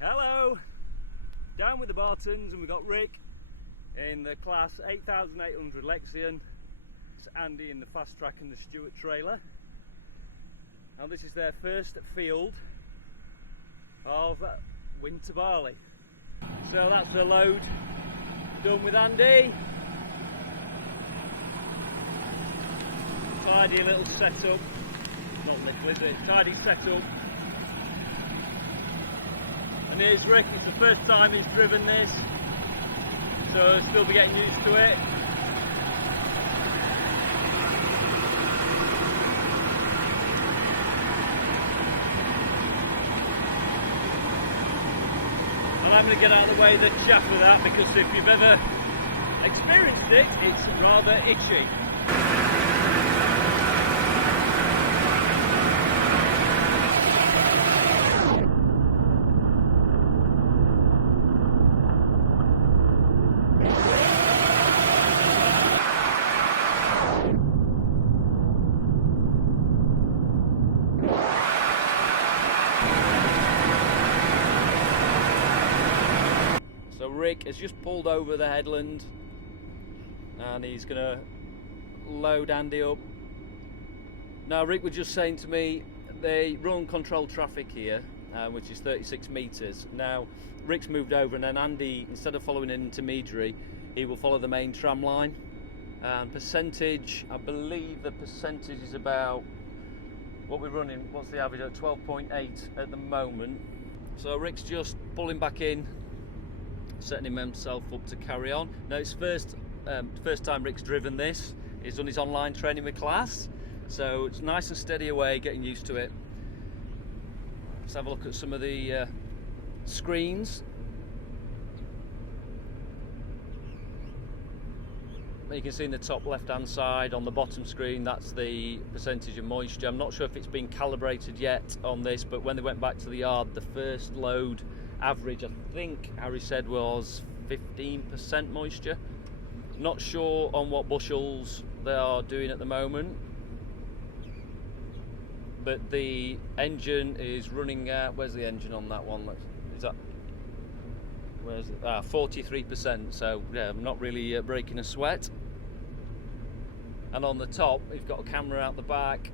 Hello! Down with the Bartons, and we've got Rick in the CLAAS 8800 Lexion. It's Andy in the Fastrac and the Stewart trailer. Now this is their first field of winter barley. So that's the load done with Andy. Tidy little setup. Not little, is it? Tidy setup. And here's Rick. It's the first time he's driven this, so he'll still be getting used to it. And I'm going to get out of the way of the chaff with that, because if you've ever experienced it, it's rather itchy. So Rick has just pulled over the headland and he's going to load Andy up. Now Rick was just saying to me they run controlled traffic here, which is 36 metres. Now Rick's moved over, and then Andy, instead of following an intermediary, he will follow the main tram line. And percentage, I believe the percentage is about, what we're running, what's the average, at 12.8 at the moment. So Rick's just pulling back in, setting himself up to carry on. Now it's first time Rick's driven this. He's done his online training with CLAAS, so it's nice and steady away, getting used to it. Let's have a look at some of the screens. You can see in the top left hand side on the bottom screen, that's the percentage of moisture. I'm not sure if it's been calibrated yet on this, but when they went back to the yard, the first load average, I think Harry said, was 15% moisture. Not sure on what bushels they are doing at the moment, but the engine is running at, where's the engine on that one? Is that, where's it? 43%, so yeah, I'm not really breaking a sweat. And on the top, we've got a camera out the back,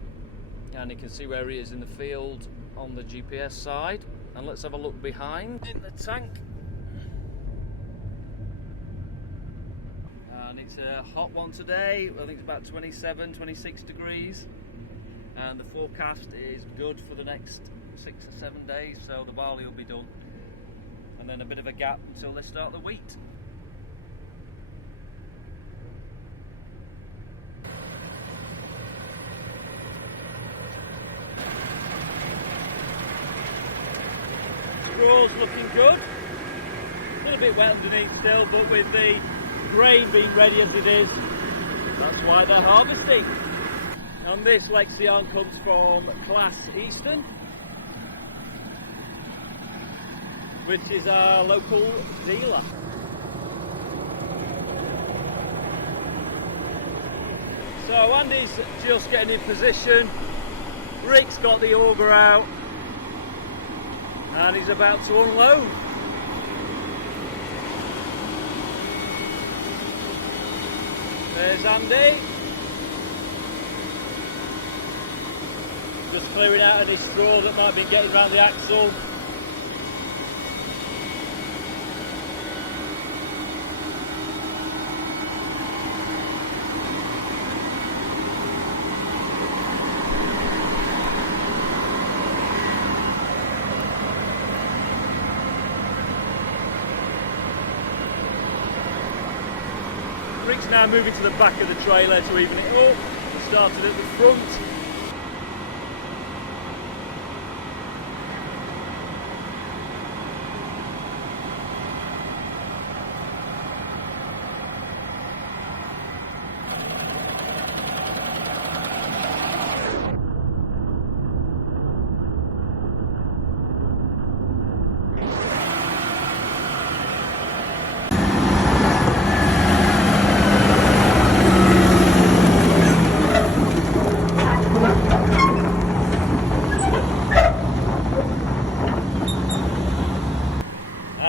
and you can see where he is in the field on the GPS side. And let's have a look behind in the tank. And it's a hot one today. I think it's about 27, 26 degrees. And the forecast is good for the next 6 or 7 days, so the barley will be done. And then a bit of a gap until they start the wheat. Straw's looking good. A little bit wet underneath still, but with the grain being ready as it is, that's why they're harvesting. And this Lexion comes from CLAAS Eastern, which is our local dealer. So Andy's just getting in position. Rick's got the auger out, and he's about to unload. There's Andy. Just clearing out any straw that might be getting around the axle. Rick's now moving to the back of the trailer to even it up. He started at the front.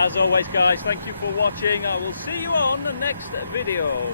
as always guys, thank you for watching. I will see you on the next video.